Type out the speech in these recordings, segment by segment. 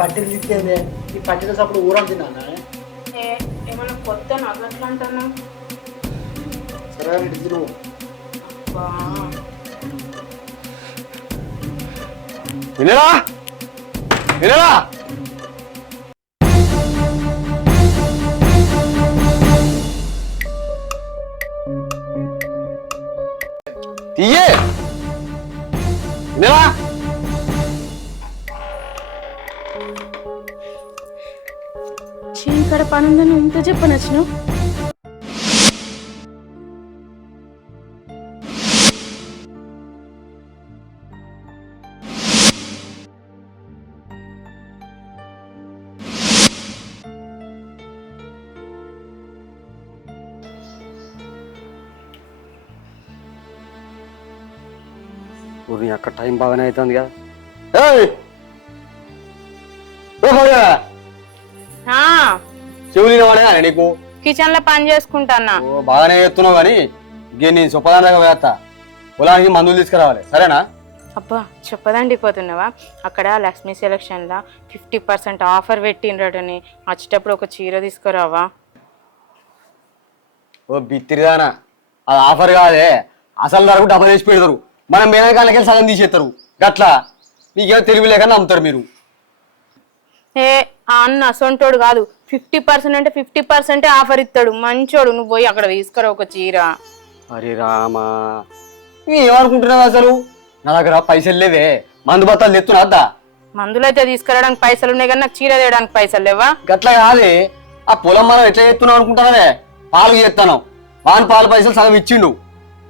పట్టీలు ఇచ్చేదే ఈ పట్టీలు అప్పుడు ఊరం తిన్నా ఏమన్నా కొత్త నాకు అట్లా అంటున్నా సరే నువ్వు వినరా వినరా తీయే వినరా ఇక్కడ పనుందని ఇంత చెప్పనచ్చును అక్కడ టైం బాగానే అవుతుంది కదా చెవులిన వాడే నీకు కిచెన్ లో పని చేసుకుంటానా బాగానే చేస్తున్నావు కానీ నీ సుపదాన్ దాకా వేస్తా పొలానికి మందులు తీసుకురావాలి సరేనా అబ్బా చెప్పదండి పోతున్నావా అక్కడ లక్ష్మీ సెలక్షన్ లా 50% ఆఫర్ పెట్టిండ్రటని వచ్చేటప్పుడు ఒక చీర తీసుకురావా ఓ బిత్తిరిదానా అది ఆఫర్ కాదే అసలు ధరకు డబ్బులు వేసి పెడతారు మనం మేనకాలకి సగం తీసేస్తారు గట్లా మీకేమో తెలివి లేక నమ్ముతారు మీరు ఏ ఆ అన్న సొంటోడు కాదు 50% అంటే 50% ఆఫర్ ఇస్తాడు మంచోడు నువ్వు పోయి అక్కడ తీసుకురా ఒక చీర అరే రామా ఏమనుకుంటున్నావు అసలు నా దగ్గర పైసలు లేవే మందు బత్తాలు తెస్తున్నా అద్దా మందులు అయితే తీసుకురావడానికి పైసలు ఉన్నాయి కానీ నాకు చీర తేయడానికి పైసలు లేవా గట్లా కాదే ఆ పొలం మనం ఎట్లా చేస్తున్నావు అనుకుంటానే పాలు చేస్తాను వాని పాలు పైసలు సగం ఇచ్చిండు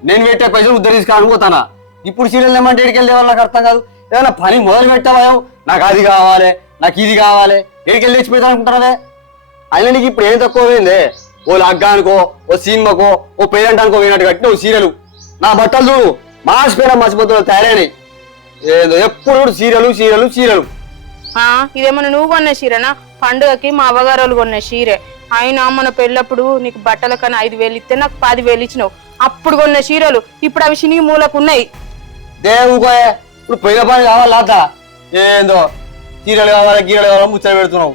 నేను పెట్టే పైసలు ఉద్దరు తీసుకురావడానికి పోతానా ఇప్పుడు సీరియల్ ఏమంటే ఎడికెళ్ళే వాళ్ళు నాకు అర్థం కాదు ఏదైనా పని మొదలు పెట్టావా నాకు అది కావాలి నాకు ఇది కావాలి ఎడికెళ్ళి తెచ్చి పెడతా అనుకుంటానే అయినా నీకు ఇప్పుడు ఏం తక్కువ పోయిందే ఓ లగ్గానికో ఓ సినిమాకో ఓ పేరెంట్ అనుకో పోయినట్టు కట్టిన ఓ సీరియల్ నా బట్టలు చూడు మాసిపోయిన మసిపోతున్నా తయారైనవి ఏదో ఎప్పుడు సీరియలు సీరియలు సీరియలు ఇదేమన్నా నువ్వు కొన్న చీరనా పండుగకి మా అవ్వగారు కొన్న చీరే అయినా మన పెళ్ళప్పుడు నీకు బట్టల కన్నా 5,000 ఇస్తే నాకు 10,000 ఇచ్చినావు అప్పుడు కొన్న చీరలు ఇప్పుడు అవి చినిగి మూలకు ఉన్నాయి దేవుకోయే ఇప్పుడు పోయిన పని కావాలి అదా ఏందో చీరలు కావాలి గీరలు కావాలి ముచ్చట పెడుతున్నావు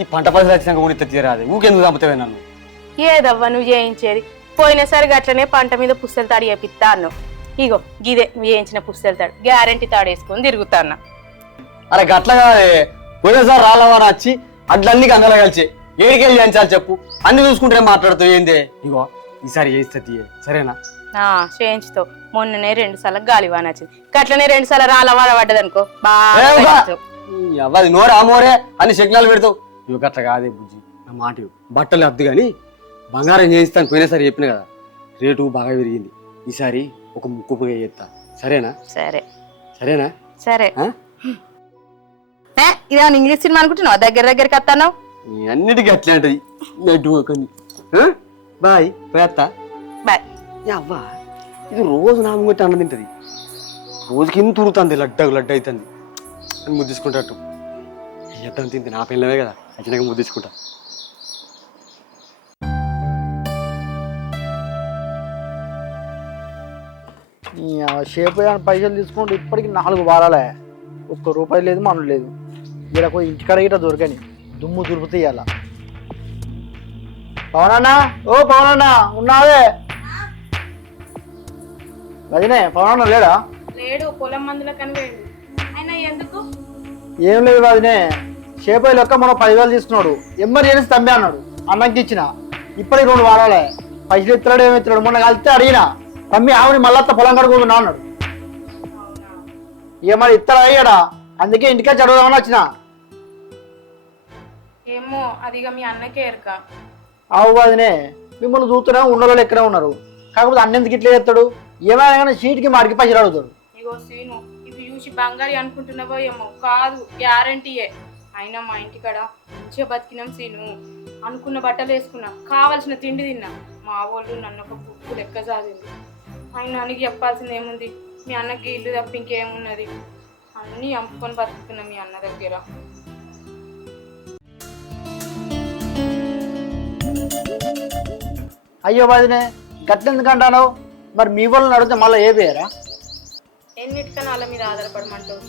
ఈ పంట పైసలు వచ్చినాక ఊరితే తీరాది ఊకెందుకు చంపుతావే నన్ను ఏదవ్వ నువ్వు చేయించేది పోయినసరికి అట్లనే పంట మీద పుస్తల తాడు వేపిస్తా అన్నావు ఇగో గిదే నువ్వు వేయించిన పుస్తల తాడు గ్యారంటీ తాడు వేసుకొని తిరుగుతాన్నా అరే గట్ల కాదే పోయినసారి రాళ్ళవారు వచ్చి అట్లన్నీ గంగల కలిసి ఏడికెళ్ళి చేయించాలి చెప్పు అన్ని చూసుకుంటే మాట్లాడుతావు ఏందే ఇగో ఈసారి చేయిస్తా తీయే సరేనా చేయించుతావు మొన్ననే 2 సార్లు గాలివాన వచ్చింది అట్లనే 2 సార్లు రాళ్ళవాడ పడ్డదనుకో బాగా అది నోరే ఆ మోరే అన్ని సిగ్నల్ పెడతావు ఇవి గట్ల కాదే బుజ్జి నా మాట బట్టలు అద్దు కానీ బంగారం చేయిస్తాను పోయినసారి చెప్పిన కదా రేటు బాగా పెరిగింది ఈసారి ఒక ముక్కుగా చేస్తా సరేనా సరే సరేనా సరే ఇదా ఇంగ్లీష్ సినిమా అనుకుంటున్నావు దగ్గరికి వస్తాను అన్నిటికీ అట్లే ఉంటుంది బాయ్ పోయేస్తా బాయ్ అవ్వా ఇది రోజు నామం కొట్టి అన్న తింటది రోజుకి ఇంత తురుతుంది లడ్డ అవుతుంది ముద్దిసుకుంటట్టు ఎద్దాం తింది నా పిల్లవే కదా వచ్చినాక ముద్దిసుకుంటా షేప్ పైసలు తీసుకుంటూ ఇప్పటికి 4 వారాలే ₹1 లేదు మనం లేదు ఇలా పోయి ఇంటికాడ గిట్ట దొరకని దుమ్ము దురుపుతాయి అలా పవనన్నా ఓ పవనన్నా ఉన్నావే అదినే పవనన్నా లేడా లేడు పొలం మందుల కని అయినా ఎందుకు ఏం లేదు అదినే షేప్ లెక్క మనం 10,000 తీసుకున్నాడు ఎమర్జెన్సీ తమ్మి అన్నాడు అన్నకి ఇచ్చిన ఇప్పటికి 2 వారాలే పైసలు ఎత్తాడు ఏమెత్తాడు మొన్న కలిస్తే అడిగినా తమ్మి ఆవిడ మళ్ళీ పొలం కడుకుంటున్నా అన్నాడు ఇక మరి ఇత్తడా అయ్యాడా అందుకే ఇంటికే చదవదామని వచ్చిన ఏమో అదిగా మీ అన్నకే ఎరక అవు అదినే మిమ్మల్ని చూస్తూనే ఉన్నోళ్ళు ఎక్కడే ఉన్నారు కాకపోతే అన్నెందుకు ఇట్లా చేస్తాడు ఏమైనా కానీ సీట్కి మాడికి పైసలు అడుగుతాడు ఇగో సీను ఇవి చూసి బంగారి అనుకుంటున్నావో ఏమో కాదు గ్యారంటీయే అయినా మా ఇంటికాడ మంచిగా బతికినాం సీను అనుకున్న బట్టలు వేసుకున్నా కావలసిన తిండి తిన్నా మా వాళ్ళు నన్ను ఒక బుక్కు లెక్క సాగింది అయినా నీకు చెప్పాల్సింది ఏముంది మీ అన్నకి ఇల్లు తప్ప ఇంకేమున్నది అన్నీ అమ్ముకొని బతుకుతున్నా మీ అన్న దగ్గర అయ్యో వదినే గట్లెందుకంటాను మరి మీ వాళ్ళని అడిగితే మళ్ళీ ఏ పేరా ఎన్నిటికన్నా వాళ్ళ మీద ఆధారపడమంటావు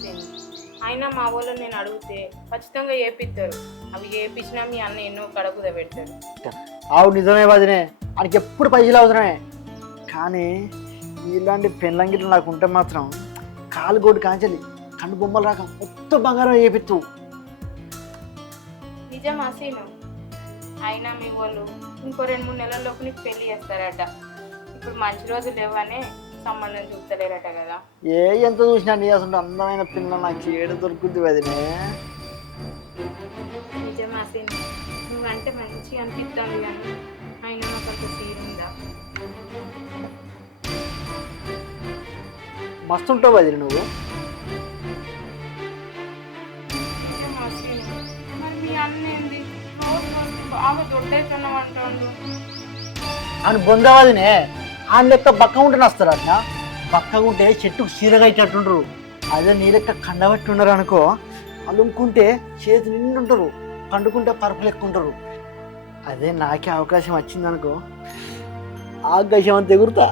అయినా మా వాళ్ళు నేను అడిగితే ఖచ్చితంగా ఏపిస్తారు. అవి ఏపించినా మీ అన్న ఎన్నో కడకుద పెడతాడు. ఆవు నిజమే వదినే, ఆయనకి ఎప్పుడు పైసలు అవసరమే. కానీ ఇలాంటి పెళ్ళంగిట్లు నాకు ఉంటే మాత్రం కాలు గోడు కాంచలి కన్ను బొమ్మలు రాక మొత్తం బంగారం వేపిత్తు. నిజమా సీను? అయినా మీ వాళ్ళు ఇంకో 2-3 నెలల్లోపు నీకు పెళ్లి చేస్తారట. ఇప్పుడు మంచి రోజులు లేవనే సంబంధం చూస్తలేరట కదా. ఎంత చూసినా నీ అసలు అందమైన పిల్ల నాకు ఏడు దొరుకుద్ది వదినే. నిజమా సీను? నువ్వంటే మంచిగా అనిపిస్తుంది కానీ అయినా నాకు అంత సీన్ ఉందా? మస్తు ఉంటావు వదిన నువ్వు. నిజమా సీను? మరి మీ అన్న ఏంది రోజు రోజు బాగా దొడ్డైతున్నావు అంటాడు. ఆయన బొందవదినే, ఆయన లెక్క బక్క ఉంటే వస్తారు అట్లా. బక్కగా ఉంటే చెట్టుకు చీరగా ఇట్టట్టుంటారు. అదే నీ లెక్క కండబట్టి ఉన్నారు అనుకో, అలుముకుంటే చేతి నిండుంటారు, పండుకుంటే పరుపు లెక్క ఉంటారు. అదే నాకే అవకాశం వచ్చిందనుకో, ఆకాశం అంత ఎగురుతా.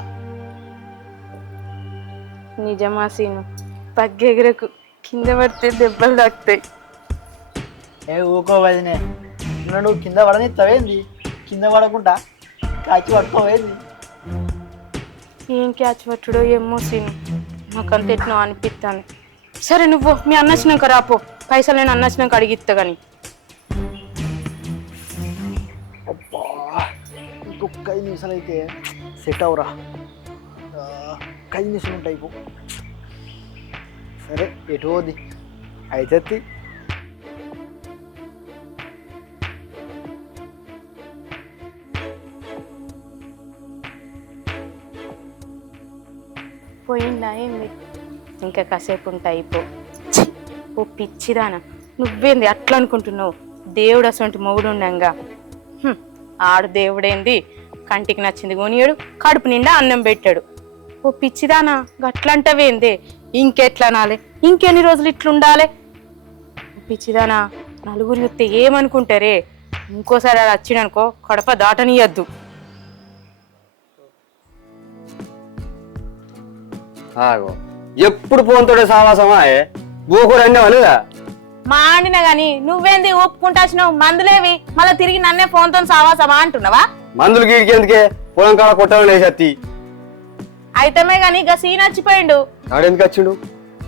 నిజమా సీను? పగ్గెగరకు కింద పడితే దెబ్బలు తాకుతాయి. ఊకో వదినే, నువ్వు కింద పడనిస్తావేంది? కింద పడకుండా కాచి పట్టుకోవేంది? ఏం క్యాచ్ పట్టుడో ఏమో సీను, నాకంత ఎట్నో అనిపిస్తాను. సరే నువ్వు మీ అన్న వచ్చినాక రాపో, పైసలు నేను అన్న వచ్చినాక అడిగిస్తా కానీ. అబ్బా, ఇంకొక 5 నిమిషాలు అయితే సెట్ అవరా. 5 నిమిషాలు ఉంటాయి. సరే ఎటు పోద్ది అయితే. పోయిందా ఏంది? ఇంకా కాసేపు ఉంటాయి. ఓ పిచ్చిదానా, నువ్వేంది అట్లా అనుకుంటున్నావు? దేవుడు అసలు మొగుడు ఉండంగా ఆడు దేవుడేంది, కంటికి నచ్చింది కొనియాడు, కడుపు నిండా అన్నం పెట్టాడు. ఓ పిచ్చిదానా గట్లంటవేందే? ఇంకెట్లా నాలే, ఇంకెన్ని రోజులు ఇట్లుండాలి? పిచ్చిదానా, నలుగురు చూస్తే ఏమనుకుంటారే? ఇంకోసారి అది వచ్చిననుకో కడప దాటనీయద్దు. ఎప్పుడు పోంతోడే సావాసమా గోకూర అన్నీ వాళ్ళదా మాడినా గాని నువ్వేంది ఒప్పుకుంటాచినావు? మందులేవి మళ్ళీ తిరిగి నన్నే ఫోన్ తో సావాసమా అంటున్నావా? మందులు గీడికి ఎందుకే, పొలం కాడ కొట్టాలని వేసత్తి అయితమే గాని ఇక సీన్ వచ్చిపోయిండు. ఆడెందుకు వచ్చిండు?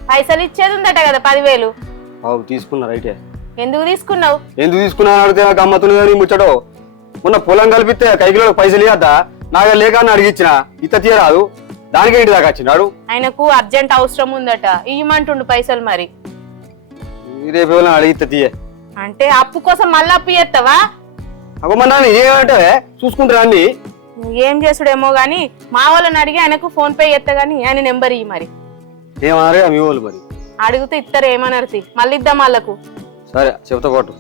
పైసలు ఇచ్చేది ఉందట కదా 10,000. అవు తీసుకున్నారు అయితే. ఎందుకు తీసుకున్నావు? ఎందుకు తీసుకున్నా అడిగితే గమ్మత్తులు కానీ ముచ్చటో. మొన్న పొలం కలిపితే కైకిలో పైసలు ఇవ్వద్దా? నాగా లేక అని అడిగిచ్చిన ఇత తీయరాదు, దానికి ఇంటి దాకా వచ్చినాడు. ఆయనకు అర్జెంట్ అవసరం ఉందట, ఇయ్యమంటుండు పైసలు. మరి రేపు అడిగితే తీయ అంటే అప్పు కోసం మళ్ళీ అప్పు చేస్తావా? అమ్మన్నా ఏమంటే చూసుకుంటారా అన్ని. ఏం చేసుడేమో గాని మా వాళ్ళని అడిగి ఆయనకు ఫోన్ పే చేస్తా గాని ఆయన నెంబర్ ఇయ్యి. మరి ఏమన్నారే మీ వాళ్ళు? మరి అడిగితే ఇస్తారు, ఏమనరు. మళ్ళీ ఇద్దాం వాళ్ళకు. సరే చెబుతా కొట్టు.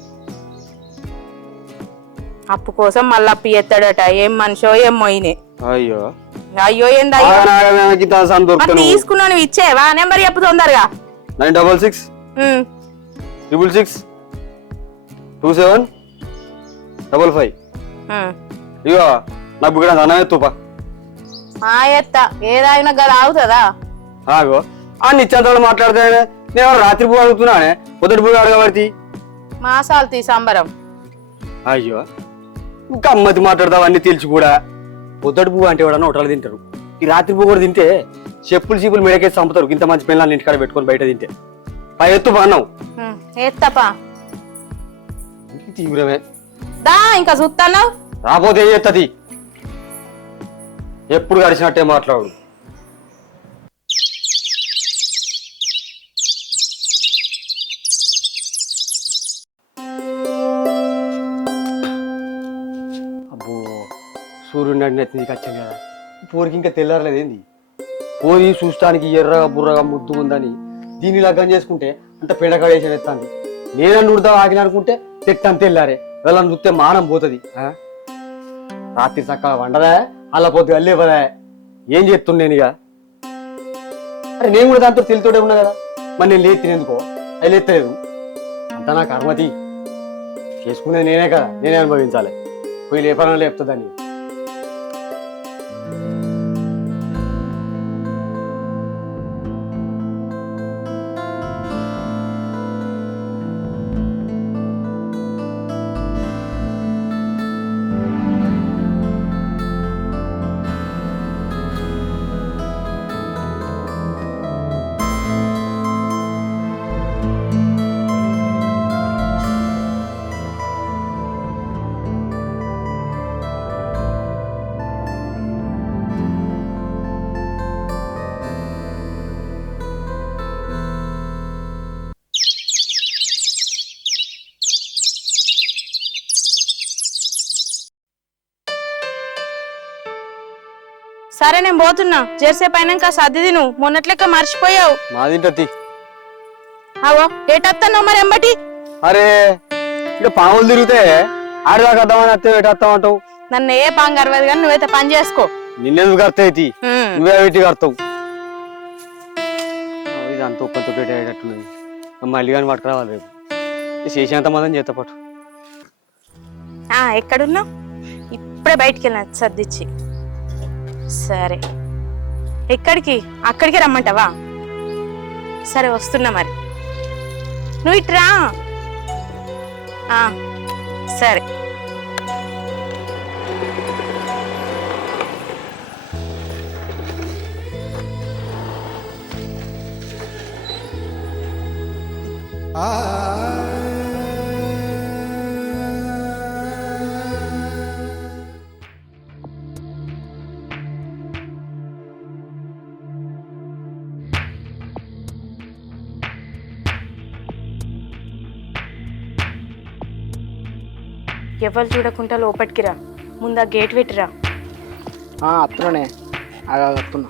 అప్పు కోసం మళ్ళీ అప్పు చేస్తాడట. ఏం మనిషో ఏం మొయినే. అయ్యో అయ్యో ఏంది తీసుకున్నా? నువ్వు ఇచ్చేవా? నెంబర్ చెప్పు తొందరగా. 966 666 2755. ఇగో నా బుగ్గ అన్న ఎత్తుపా. ఎత్తా ఏదైనా గల అవుతుందా? ఆగో ఆ నిత్యంతో మాట్లాడితే నేను రాత్రి పూ అడుగుతున్నానే, పొద్దుటి పూ అడగబడి మాసాలు తీ సంబరం. అయ్యో ఇంకా అమ్మతి మాట్లాడతావు అన్ని తెలిసి కూడా. పొద్దుటి పువ్వు అంటే ఎవడన్నా హోటల్ తింటారు, ఈ రాత్రి పువ్వు కూడా తింటే చెప్పులు చీపులు మెడకేసి చంపుతారు. ఇంత మంచి పిల్లల్ని ఇంటికాడ పెట్టుకొని బయట తింటే. పై ఎత్తు అన్నావు ఎత్తపా తీవ్రమే. దా ఇంకా చూస్తాను. రాపోతే ఏం చేస్తుంది? ఎప్పుడు గడిచినట్టే మాట్లాడు. అబ్బో సూర్యుడి నెత్తికి వచ్చాను కదా, పోరికి ఇంకా తెల్లారలేదేంది? పోరి చూస్తానికి ఎర్రగా బుర్రగా ముద్దు ఉందని దీన్ని లగ్గం చేసుకుంటే అంత పెడకడేసి ఎత్తాంది. నేనన్ను ఉడతా ఆగిన అనుకుంటే తెట్టని తెల్లారే, వెళ్ళని చూస్తే మానం పోతుంది. రాత్రి చక్కగా వండదా, అలా పొద్దు అల్లేపదా, ఏం చేస్తున్నా నేను ఇక? అరే నేను కూడా దాంతో తెలితోడే ఉన్నా కదా, మరి నేను లేదు తినేందుకో అది లేస్తలేదు. అంతా నాకు అర్మతి, చేసుకునేది నేనే కదా, నేనే అనుభవించాలి. పోయి లేపన లేపుతుందని. సరే నేను పోతున్నా జెర్సేపు అయినాక సర్ది తిను మొన్నట్లెక్క మర్చిపోయావు మాదింటి అవో ఏటత్తావు మరి ఎంబటి అరే ఇక్కడ పాములు తిరిగితే ఆడదాకా వద్దామని అత్తే ఎట్టేస్తావు అంటావు నన్ను ఏ పాంగ్ అరవదు కానీ నువ్వైతే పని చేసుకో నిన్నెందుకు కడతాయి నువ్వే పెట్టి కడతావు ఇది అంత ఒప్పంతో పెట్టేటట్టున్నది మళ్ళీ కానీ పట్టుకురావాలి రేపు చేసేంత మందని చేత పట్టు ఎక్కడున్నావు ఇప్పుడే బయటికి వెళ్ళిన సర్దిచ్చి సరే ఎక్కడికి అక్కడికి రమ్మంటావా సరే వస్తున్నా మరి నువ్వు ఇట్రా సరే ఎవరు చూడకుండా లోపలికి రా ముందు ఆ గేట్ పెట్టిరా అత్తనే అత్తున్నా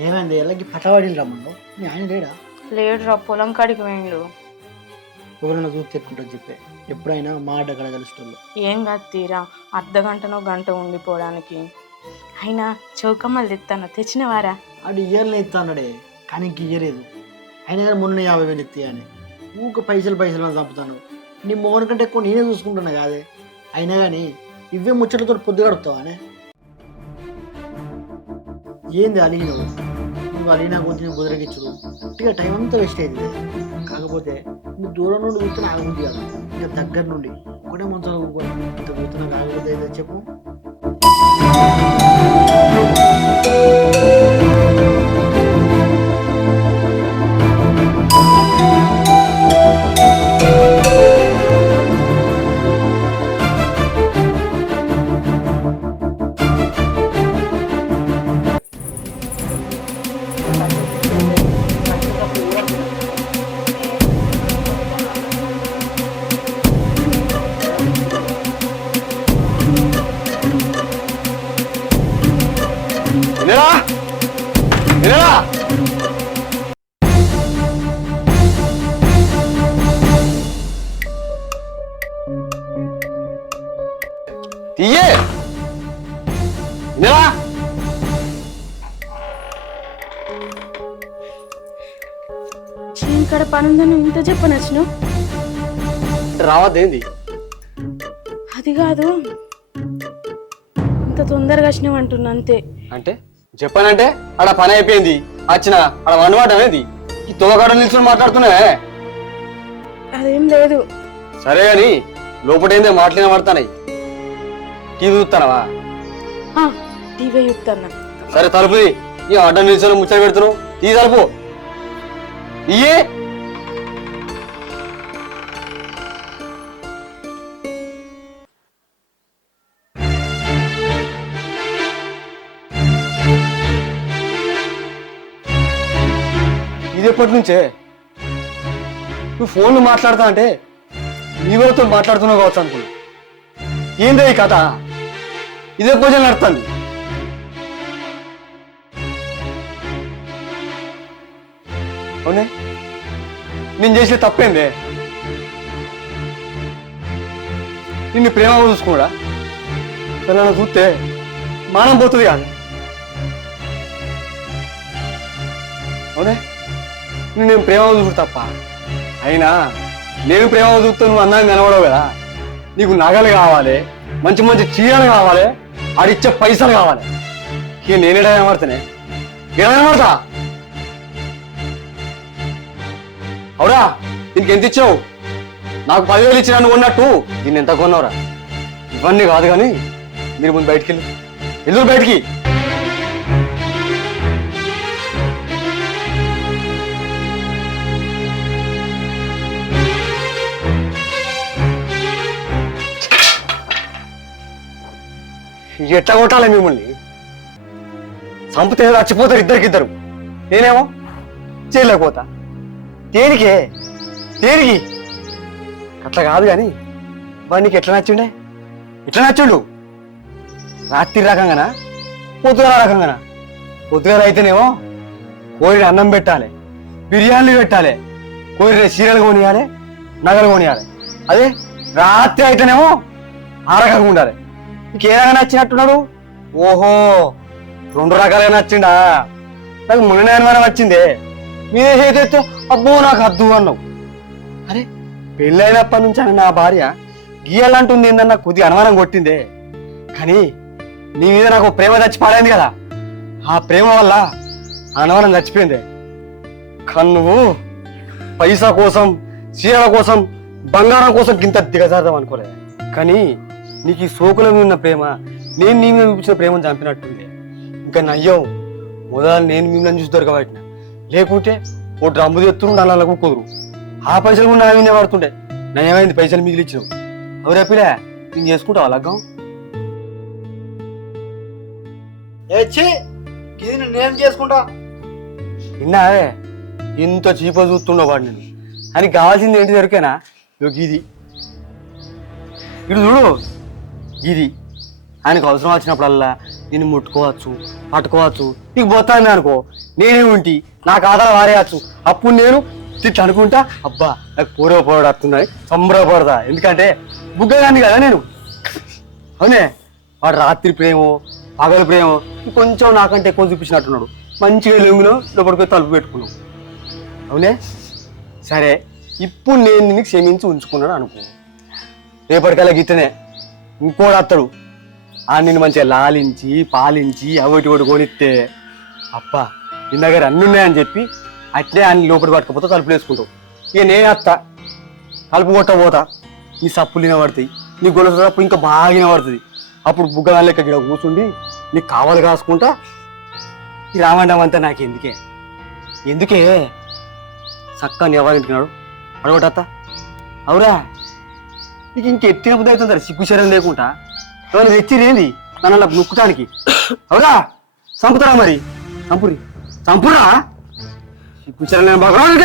ఏమైంది ఎల్లకి పట్టవాడిని రమ్మను మీ ఆయన లేడా లేడు రా పొలం కాడికి వేయండు ఎవరైనా చూసి తెచ్చుకుంటుంది చెప్పే ఎప్పుడైనా మాట అక్కడ కలుస్తుంది ఏం కాదు తీరా అర్ధగంటనో గంట ఉండిపోవడానికి అయినా చౌకమ్మలు తెస్తాను తెచ్చినవారా ఆడు ఇయ్యాలని ఎత్తా అన్నాడే కానీ ఇంక ఇయ్యలేదు అయినా కానీ మొన్న 50,000 ఎత్తి అని ఊక పైసలు అని చంపుతాను నీ మోహన్ కంటే ఎక్కువ నేనే చూసుకుంటున్నా కాదే అయినా కానీ ఇవే ముచ్చట్లతో పొద్దు గడుపుతావానే ఏంది అలిగినవు నువ్వు అలిగినా కొద్ది నేను కుదిరగిచ్చుడు ఇక టైం అంతా వేస్ట్ అయింది కాకపోతే నువ్వు దూరం నుండి చూస్తే ఆగబుద్ది కాదు ఇక దగ్గర నుండి ఒకటే మంచాలు ఊరుకోవాలి ఇంత చూస్తున్నా ఆగబుద్ది అయితే చెప్పు తీయే ఇక్కడ పనుందని ఇంత చెప్పనచ్చును రావద్దేంది అది కాదు ఇంత తొందరగా వచ్చినావు అంటున్నా అంతే అంటే చెప్పానంటే ఆడ పని అయిపోయింది వచ్చిన ఆడ వండవాటం ఏంది ఈ తోగాడ నిల్చొని మాట్లాడుతున్నావే అదేం లేదు సరే గాని లోపటేందే మాటలు పడతాయి టీవీ చూస్తానవా టీవీ చూస్తానా సరే తలుపు ఈ అడ్డ నిల్చొని ముచ్చట పెడుతున్నావు ఈ తలుపు ఇయ్యే ఇది ఎప్పటి నుంచే నువ్వు ఫోన్లు మాట్లాడతా అంటే నీవతో మాట్లాడుతున్నావు కావచ్చు అనుకున్నా ఏందే ఈ కథ ఇదే పూజలు నడుతుంది అవునే నేను చేసే తప్పేందే నిన్ను ప్రేమ చూసుకోడా పిల్లలను చూస్తే మానం పోతుంది కాదు అవునే నేను ప్రేమ చూసు తప్ప అయినా నేను ప్రేమ చూస్తూ నువ్వు అన్నాన్ని నిలబడవు కదా నీకు నగలు కావాలి మంచి మంచి చీరలు కావాలి ఆడిచ్చే పైసలు కావాలి ఇక నేనేడా ఏమడతానే ఏమడతా అవురా దీనికి ఎంత ఇచ్చావు నాకు 10,000 ఇచ్చినా నువ్వు ఉన్నట్టు దీన్ని ఎంత కొన్నావురా ఇవన్నీ కాదు కానీ మీరు ముందు బయటికి వెళ్ళు బయటికి. ఎట్లా కొట్టాలి మిమ్మల్ని? చంపితే చచ్చిపోతారు ఇద్దరికిద్దరు. నేనేమో చేయలేకపోతా. దేనికి అట్లా కాదు కానీ నీకు ఎట్లా నచ్చిండే? ఎట్లా నచ్చిండు? రాత్రి రకంగానా పొద్దుగాల రకంగానా? పొద్దుగాల అయితేనేమో కోరిని అన్నం పెట్టాలి, బిర్యానీలు పెట్టాలి, కోరిన చీరలు కొనియాలి, నగలు కొనియాలి. అదే రాత్రి అయితేనేమో ఆ రకంగా ఉండాలి. నీకు ఏ రకంగా నచ్చినట్టున్నాడు? ఓహో, 2 రకాలుగా నచ్చిండా? నాకు మొన్ననే అనుమానం వచ్చిందే. మీరే చేతే అబ్బో నాకు అద్దు అన్నావు. అరే పెళ్ళైనప్పటి నుంచి అని నా భార్య గీయాలంటుంది ఏందన్న కొద్దిగా అనుమానం కొట్టిందే. కానీ నీ మీద నాకు ప్రేమ చచ్చిపాడైంది కదా, ఆ ప్రేమ వల్ల అనుమానం చచ్చిపోయింది. కానీ నువ్వు పైసా కోసం, చీరల కోసం, బంగారం కోసం గింత దిగజారదాం అనుకోలేదు. కానీ నీకు ఈ సోకుల మీద ఉన్న ప్రేమ నేను నీ మీద చూపించిన ప్రేమను చంపినట్టుంది. ఇంకా నయ్యం మొదలు నేను మిమ్మల్ని చూసి దొరకబట్టిన, లేకుంటే ఓ డ్రమ్ము తెత్తుండే అన్నలకు కుదురు. ఆ పైసలు కూడా నా మీద పడుతుండే. నయమైంది పైసలు మిగిలిచ్చినావు. ఎవరే పిల్ల నేను చేసుకుంటావా లగ్గం? ఇది నేను చేసుకుంటా. విన్నావే ఇంత చీప చూస్తుండో వాడు నేను. అని కావాల్సింది ఏంటి దొరికేనా? ఇది ఇటు చూడు, ఇది ఆయనకు అవసరం వచ్చినప్పుడల్లా నేను ముట్టుకోవచ్చు, పట్టుకోవచ్చు. నీకు పోతాను అనుకో, నేనే ఉంటి నాకు ఆధారం వారేయచ్చు. అప్పుడు నేను తిట్టు అనుకుంటా, అబ్బా నాకు పూర్వపోవడం వస్తున్నాయి సంబరపడతా. ఎందుకంటే బుగ్గగాని కదా నేను. అవునే, వాడు రాత్రి ప్రేమో పగలు ప్రేమో కొంచెం నాకంటే ఎక్కువ చూపించినట్టున్నాడు. మంచిగా లొంగిలో లోపలికి తలుపు పెట్టుకున్నావు. అవునే, సరే ఇప్పుడు నేను నిన్ను క్షమించి ఉంచుకున్నాను అనుకో. రేపటికల్లా గిట్టనే ఇంకోటి అత్తడు, ఆ నిన్ను మంచిగా లాలించి పాలించి అవటి ఒకటి కొనిస్తే అబ్బా నీ దగ్గర అన్ని ఉన్నాయని చెప్పి అట్లే అన్ని లోపలి పట్టుకపోతే తలుపులు వేసుకుంటావు. ఇక నేను అత్త తలుపు కొట్టబోతా, నీ సప్పులు వినబడతాయి, నీ గొలుసు సప్పు ఇంకా బాగా వినబడుతుంది. అప్పుడు బుగ్గ లెక్క గిడ కూర్చుండి నీకు కావాలి కాసుకుంటా. ఈ రామండం అంతా నాకు ఎందుకే చక్కగా నీ ఎవరింటున్నాడు అడగటత్త. అవురా, నీకు ఇంకెత్తిన బుద్ధి అవుతుంది సిగ్గు శరం లేకుండా. ఎవరు తెచ్చిరేంది నన్ను అలా నొక్కుటానికి? అవురా, చంపుతారా మరి? చంపురా సిగ్గు శరం లేని భగవాన్.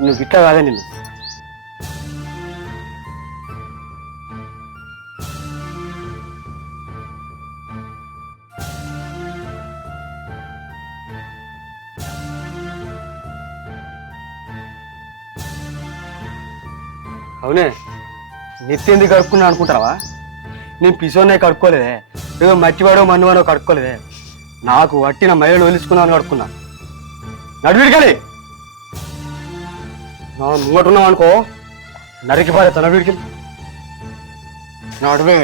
నువ్వు గిట్ట కాదే నిన్ను. అవునే, నెత్తెందుకు కడుక్కున్నా అనుకుంటావా? నేను పిసోనే కడుక్కోలేదే, ఏదో మట్టివాడో మన్నువాడో కడుక్కోలేదే. నాకు వట్టిన మహిళలు వదిలించుకున్నాను కడుక్కున్నా. నడివిడికాలి నా ముంగటున్నావు అనుకో, నరికి పారేస్తా. నడివిడికి నడువే.